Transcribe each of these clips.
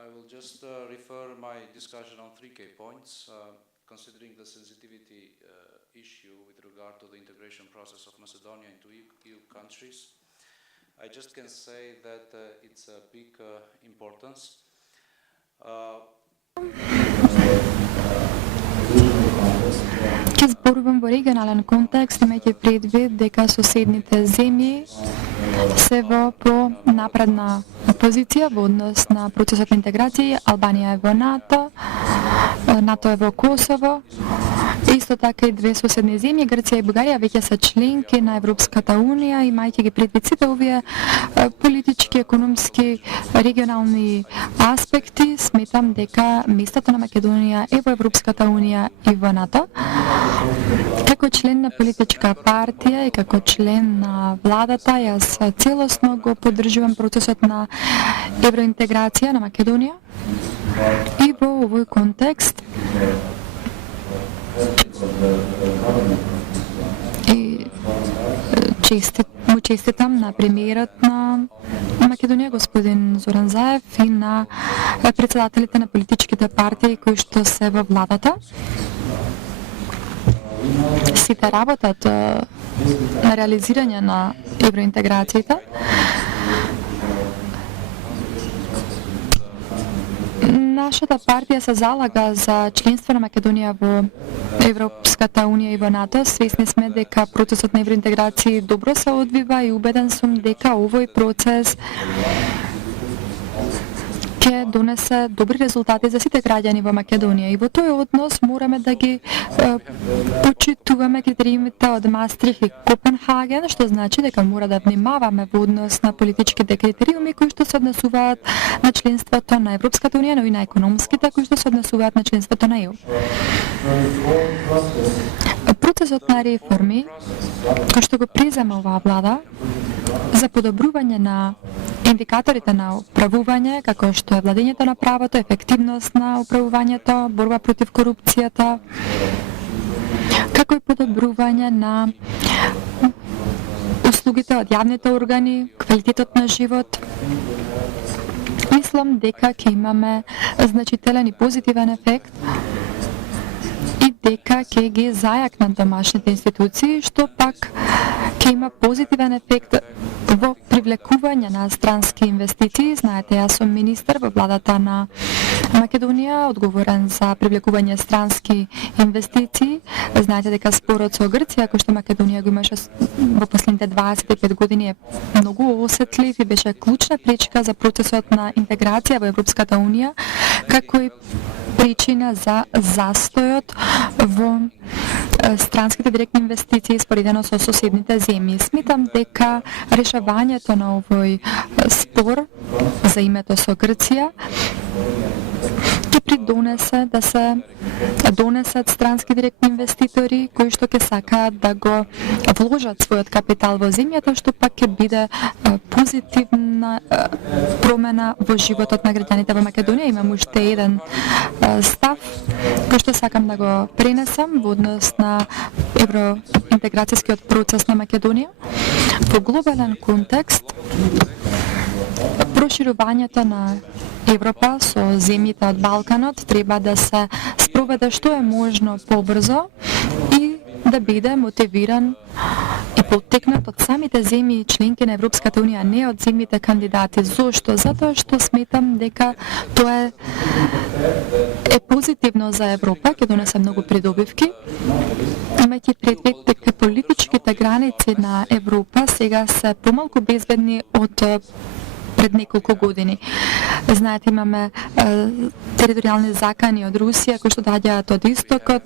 I will just refer my discussion on three key points, considering the sensitivity issue with regard to the integration process of Macedonia into EU countries. I just can say that it's a big importance. Ќе зборувам во регионален контекст, имајќи предвид дека соседните земји се во понапредна позиција во однос на процесот на интеграција. Албанија е во НАТО, НАТО е во Косово. Исто така и две соседни земји, Грција и Бугарија, веќе се членки на Европската унија, имајќи ги предвид сите овие политички, економски, регионални аспекти, сметам дека местото на Македонија е во Европската унија и во НАТО. Како член на политичка партија и како член на владата, јас целосно го поддржувам процесот на евроинтеграција на Македонија и во овој контекст и му честитам на премиерот на Македонија, господин Зоран Заев, и на председателите на политичките партии кои што се во владата. Сите работат на реализирање на евроинтеграцијата. Нашата партија се залага за членство на Македонија во Европската унија и во НАТО. Свесни сме дека процесот на евроинтеграција добро се одвива и убеден сум дека овој процес ќе донесе добри резултати за сите граѓани во Македонија. И во тој однос мораме да ги почитуваме критериумите од Мастрихт и Копенхаген, што значи дека мора да внимаваме во однос на политичките критериуми кои што се однесуваат на членството на Европската унија, но и на економските кои што се однесуваат на членството на ЕУ. Процесот на реформи кој што го презема оваа влада за подобрување на индикаторите на управување, како што е владењето на правото, ефективност на управувањето, борба против корупцијата, како и подобрување на услугите од јавните органи, квалитетот на живот. Мислам дека ќе имаме значителен и позитивен ефект и дека ќе ги зајакнат домашните институции, што пак ќе има позитивен ефект во привлекување на странски инвестиции. Знаете, јас сум министер во владата на Македонија, одговорен за привлекување странски инвестиции. Знаете дека спорот со Грција, кој што Македонија го имаше во последните 25 години, е многу осетлив и беше клучна пречка за процесот на интеграција во Европската унија, како и причина за застојот во странските директни инвестиции споредено со соседните земји. Сметам дека решавањето на овој спор за името со Грција ќе придонесе да се донесат странски директни инвеститори кои што ќе сакаат да го вложат својот капитал во земјата, што пак ќе биде позитивна промена во животот на граѓаните во Македонија. Имам уште еден став кој што сакам да го пренесам во однос на евроинтеграцијскиот процес на Македонија. Во глобален контекст, проширувањето на Европа со земјите од Балканот треба да се спроведе што е можно побрзо и да биде мотивиран и поттекнат од самите земји членки на Европската унија, не од земјите кандидати. Зошто? Затоа што сметам дека тоа е позитивно за Европа, ќе донесе многу придобивки. Имајќи предвид дека политичките граници на Европа сега се помалку безбедни од пред неколку години. Знаете, имаме територијални закани од Русија кои што доаѓаат од истокот.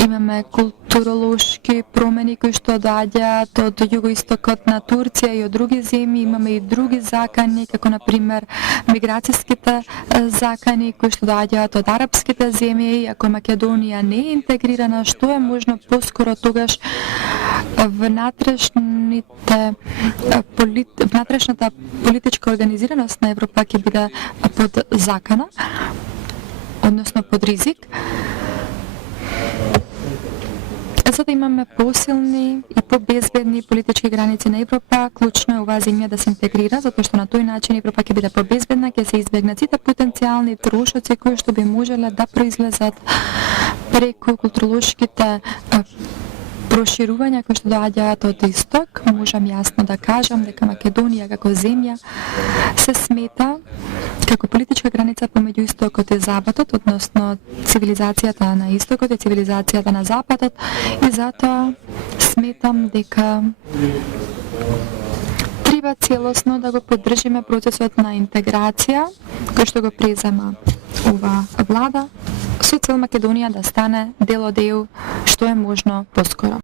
Имаме културолошки промени кои што доаѓаат од југоистокот на Турција и од други земји. Имаме и други закани, како на пример миграцијските закани кои што доаѓаат од арапските земји. Ако Македонија не е интегрирана, што е можно поскоро тогаш внатрешната политичка организираност на Европа ќе биде под закана, односно под ризик. За да имаме посилни и побезбедни политички граници на Европа, клучно е оваа земја да се интегрира, затоа што на тој начин Европа ќе биде побезбедна, ќе се избегнат сите потенцијални трошоци кои што би можеле да произлезат преку културолошките проширувања кои што доаѓаат од исток. Можам јасно да кажам дека Македонија како земја се смета како политичка граница помеѓу истокот и западот, односно цивилизацијата на истокот и цивилизацијата на западот, и затоа сметам дека треба целосно да го поддржиме процесот на интеграција кој што го презема ова влада со цел Македонија да стане дел од ЕУ што е можно поскоро.